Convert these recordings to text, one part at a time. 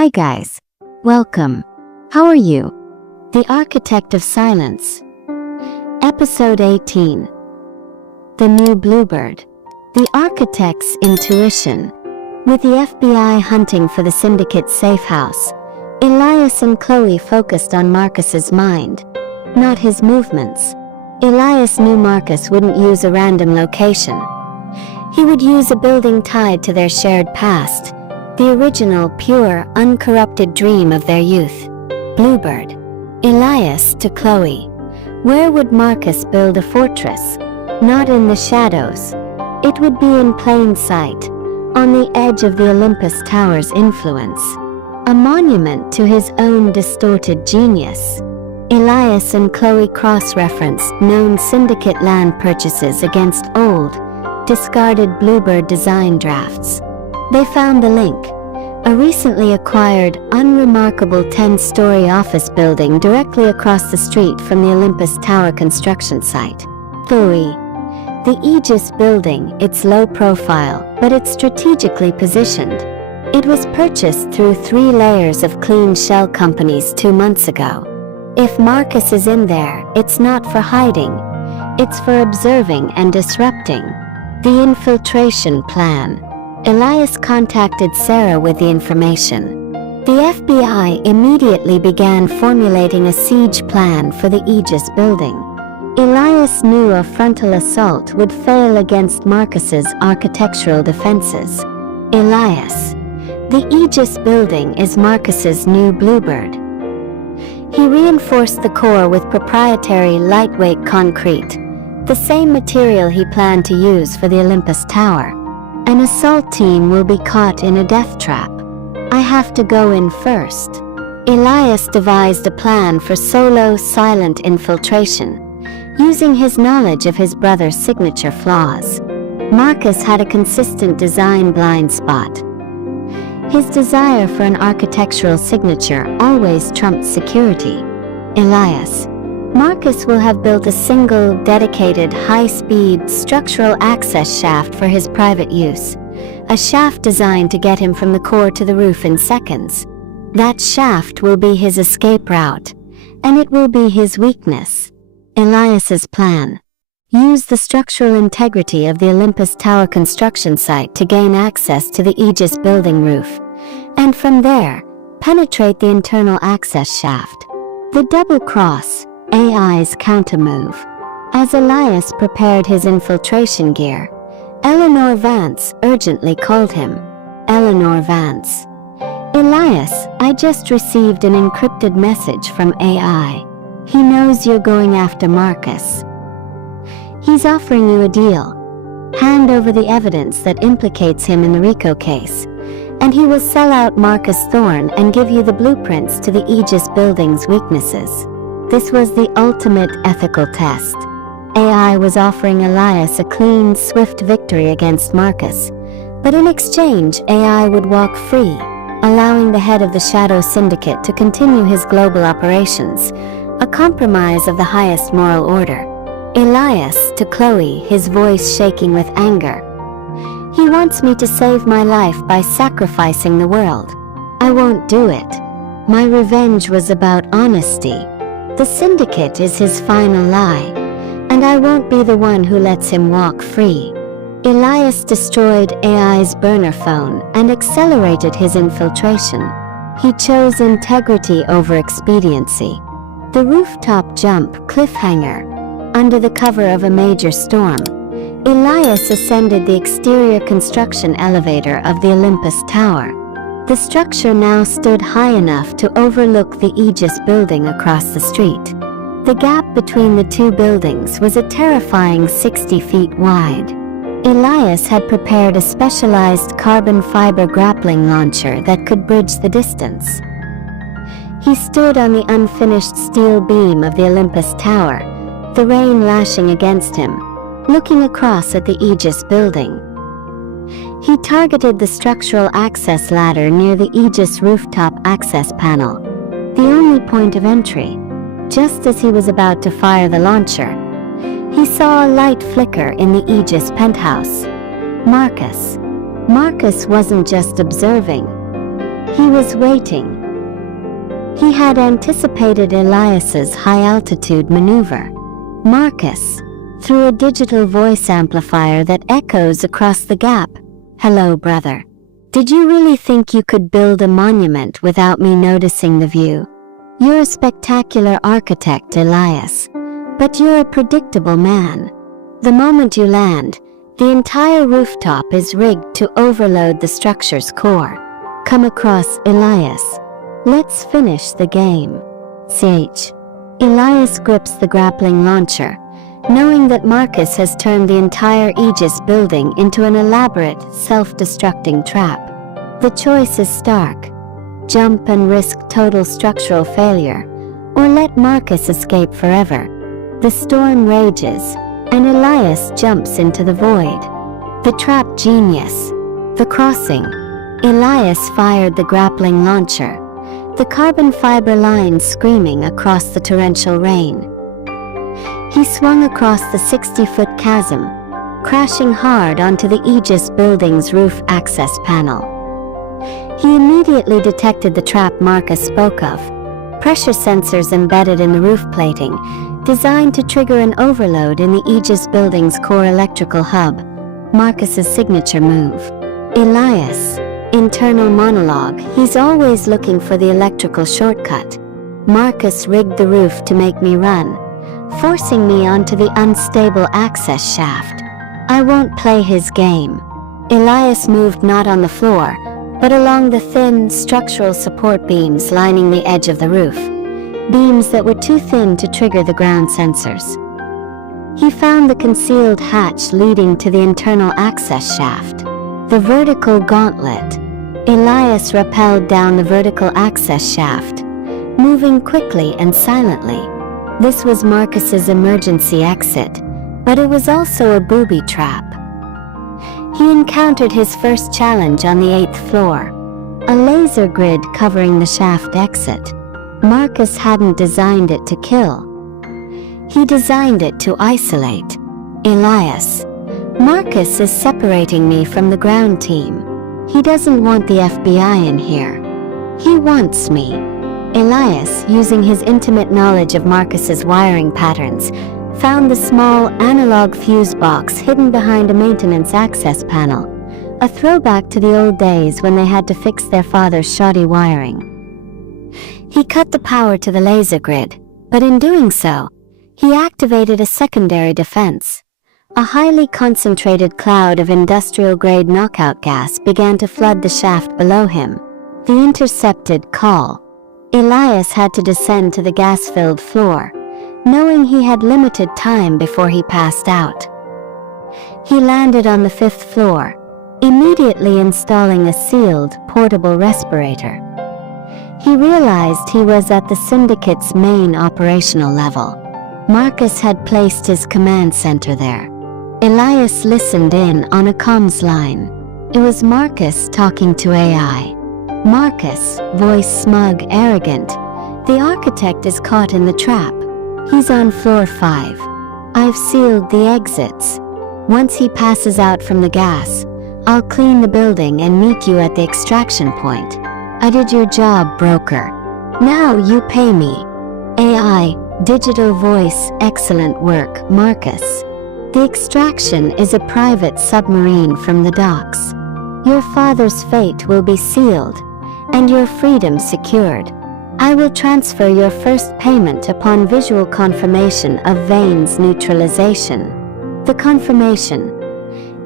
Hi guys. Welcome. How are you? The Architect of Silence. Episode 18. The New Bluebird. The Architect's Intuition. With the FBI hunting for the Syndicate's safe house, Elias and Chloe focused on Marcus's mind, not his movements. Elias knew Marcus wouldn't use a random location. He would use a building tied to their shared past, the original, pure, uncorrupted dream of their youth. Bluebird. Elias to Chloe. Where would Marcus build a fortress? Not in the shadows. It would be in plain sight, on the edge of the Olympus Tower's influence. A monument to his own distorted genius. Elias and Chloe cross-referenced known syndicate land purchases against old, discarded Bluebird design drafts. They found the link. A recently acquired, unremarkable 10-story office building directly across the street from the Olympus Tower construction site. Chloe. The Aegis building, it's low profile, but it's strategically positioned. It was purchased through 3 layers of clean shell companies 2 months ago. If Marcus is in there, it's not for hiding. It's for observing and disrupting. The infiltration plan. Elias contacted Sarah with the information. The FBI immediately began formulating a siege plan for the Aegis building. Elias knew a frontal assault would fail against Marcus's architectural defenses. Elias. The Aegis building is Marcus's new Bluebird. He reinforced the core with proprietary lightweight concrete, the same material he planned to use for the Olympus Tower. An assault team will be caught in a death trap. I have to go in first. Elias devised a plan for solo, silent infiltration, using his knowledge of his brother's signature flaws. Marcus had a consistent design blind spot. His desire for an architectural signature always trumped security. Elias. Marcus will have built a single, dedicated, high-speed, structural access shaft for his private use. A shaft designed to get him from the core to the roof in seconds. That shaft will be his escape route, and it will be his weakness. Elias's plan. Use the structural integrity of the Olympus Tower construction site to gain access to the Aegis building roof, and from there, penetrate the internal access shaft. The double cross. AI's countermove. As Elias prepared his infiltration gear, Eleanor Vance urgently called him. Eleanor Vance. Elias, I just received an encrypted message from AI. He knows you're going after Marcus. He's offering you a deal. Hand over the evidence that implicates him in the RICO case, and he will sell out Marcus Thorne and give you the blueprints to the Aegis building's weaknesses. This was the ultimate ethical test. AI was offering Elias a clean, swift victory against Marcus, but in exchange, AI would walk free, allowing the head of the Shadow Syndicate to continue his global operations, a compromise of the highest moral order. Elias to Chloe, his voice shaking with anger. He wants me to save my life by sacrificing the world. I won't do it. My revenge was about honesty. The Syndicate is his final lie, and I won't be the one who lets him walk free. Elias destroyed AI's burner phone and accelerated his infiltration. He chose integrity over expediency. The rooftop jump cliffhanger. Under the cover of a major storm, Elias ascended the exterior construction elevator of the Olympus Tower. The structure now stood high enough to overlook the Aegis building across the street. The gap between the 2 buildings was a terrifying 60 feet wide. Elias had prepared a specialized carbon fiber grappling launcher that could bridge the distance. He stood on the unfinished steel beam of the Olympus Tower, the rain lashing against him, looking across at the Aegis building. He targeted the structural access ladder near the Aegis rooftop access panel, the only point of entry. Just as he was about to fire the launcher, he saw a light flicker in the Aegis penthouse. Marcus. Marcus wasn't just observing. He was waiting. He had anticipated Elias's high-altitude maneuver. Marcus, through a digital voice amplifier that echoes across the gap. "Hello, brother. Did you really think you could build a monument without me noticing the view? You're a spectacular architect, Elias, but you're a predictable man. The moment you land, the entire rooftop is rigged to overload the structure's core. Come across, Elias. Let's finish the game." CH. Elias grips the grappling launcher, knowing that Marcus has turned the entire Aegis building into an elaborate, self-destructing trap. The choice is stark. Jump and risk total structural failure, or let Marcus escape forever. The storm rages, and Elias jumps into the void. The trap genius. The crossing. Elias fired the grappling launcher, the carbon fiber lines screaming across the torrential rain. He swung across the 60-foot chasm, crashing hard onto the Aegis building's roof access panel. He immediately detected the trap Marcus spoke of, pressure sensors embedded in the roof plating, designed to trigger an overload in the Aegis building's core electrical hub. Marcus's signature move. Elias. Internal monologue. He's always looking for the electrical shortcut. Marcus rigged the roof to make me run, forcing me onto the unstable access shaft. I won't play his game. Elias moved not on the floor, but along the thin, structural support beams lining the edge of the roof, beams that were too thin to trigger the ground sensors. He found the concealed hatch leading to the internal access shaft. The vertical gauntlet. Elias rappelled down the vertical access shaft, moving quickly and silently. This was Marcus's emergency exit, but it was also a booby trap. He encountered his first challenge on the 8th floor, a laser grid covering the shaft exit. Marcus hadn't designed it to kill. He designed it to isolate. Elias. Marcus is separating me from the ground team. He doesn't want the FBI in here. He wants me. Elias, using his intimate knowledge of Marcus's wiring patterns, found the small analog fuse box hidden behind a maintenance access panel, a throwback to the old days when they had to fix their father's shoddy wiring. He cut the power to the laser grid, but in doing so, he activated a secondary defense. A highly concentrated cloud of industrial-grade knockout gas began to flood the shaft below him. The intercepted call. Elias had to descend to the gas-filled floor, knowing he had limited time before he passed out. He landed on the 5th floor, immediately installing a sealed, portable respirator. He realized he was at the Syndicate's main operational level. Marcus had placed his command center there. Elias listened in on a comms line. It was Marcus talking to AI. Marcus, voice smug, arrogant. The architect is caught in the trap. He's on floor 5. I've sealed the exits. Once he passes out from the gas, I'll clean the building and meet you at the extraction point. I did your job, broker. Now you pay me. AI, digital voice, excellent work, Marcus. The extraction is a private submarine from the docks. Your father's fate will be sealed, and your freedom secured. I will transfer your first payment upon visual confirmation of Vane's neutralization. The confirmation.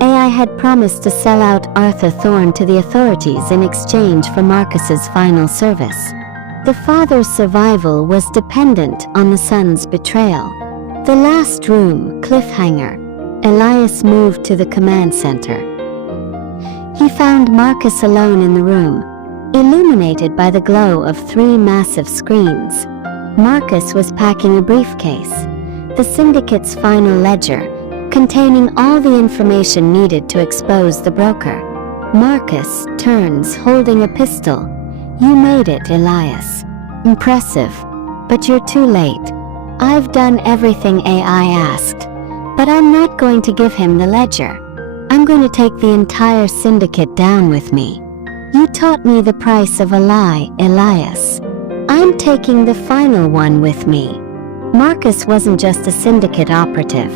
AI had promised to sell out Arthur Thorne to the authorities in exchange for Marcus's final service. The father's survival was dependent on the son's betrayal. The last room, cliffhanger. Elias moved to the command center. He found Marcus alone in the room, illuminated by the glow of 3 massive screens. Marcus was packing a briefcase, the Syndicate's final ledger, containing all the information needed to expose the broker. Marcus turns, holding a pistol. You made it, Elias. Impressive, but you're too late. I've done everything AI asked, but I'm not going to give him the ledger. I'm going to take the entire syndicate down with me. You taught me the price of a lie, Elias. I'm taking the final one with me. Marcus wasn't just a syndicate operative.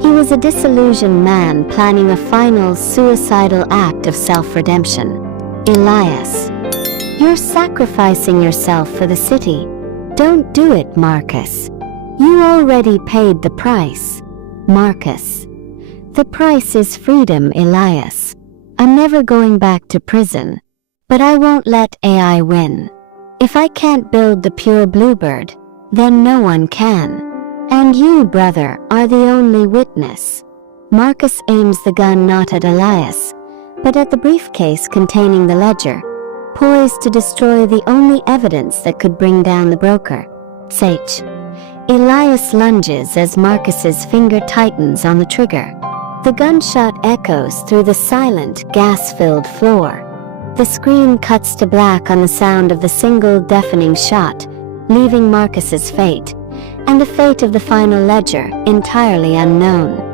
He was a disillusioned man planning a final suicidal act of self-redemption. Elias, you're sacrificing yourself for the city. Don't do it, Marcus. You already paid the price. Marcus, the price is freedom, Elias. I'm never going back to prison, but I won't let AI win. If I can't build the pure Bluebird, then no one can. And you, brother, are the only witness. Marcus aims the gun not at Elias, but at the briefcase containing the ledger, poised to destroy the only evidence that could bring down the broker. Sage. Elias lunges as Marcus's finger tightens on the trigger. The gunshot echoes through the silent, gas-filled floor. The screen cuts to black on the sound of the single deafening shot, leaving Marcus's fate, and the fate of the final ledger, entirely unknown.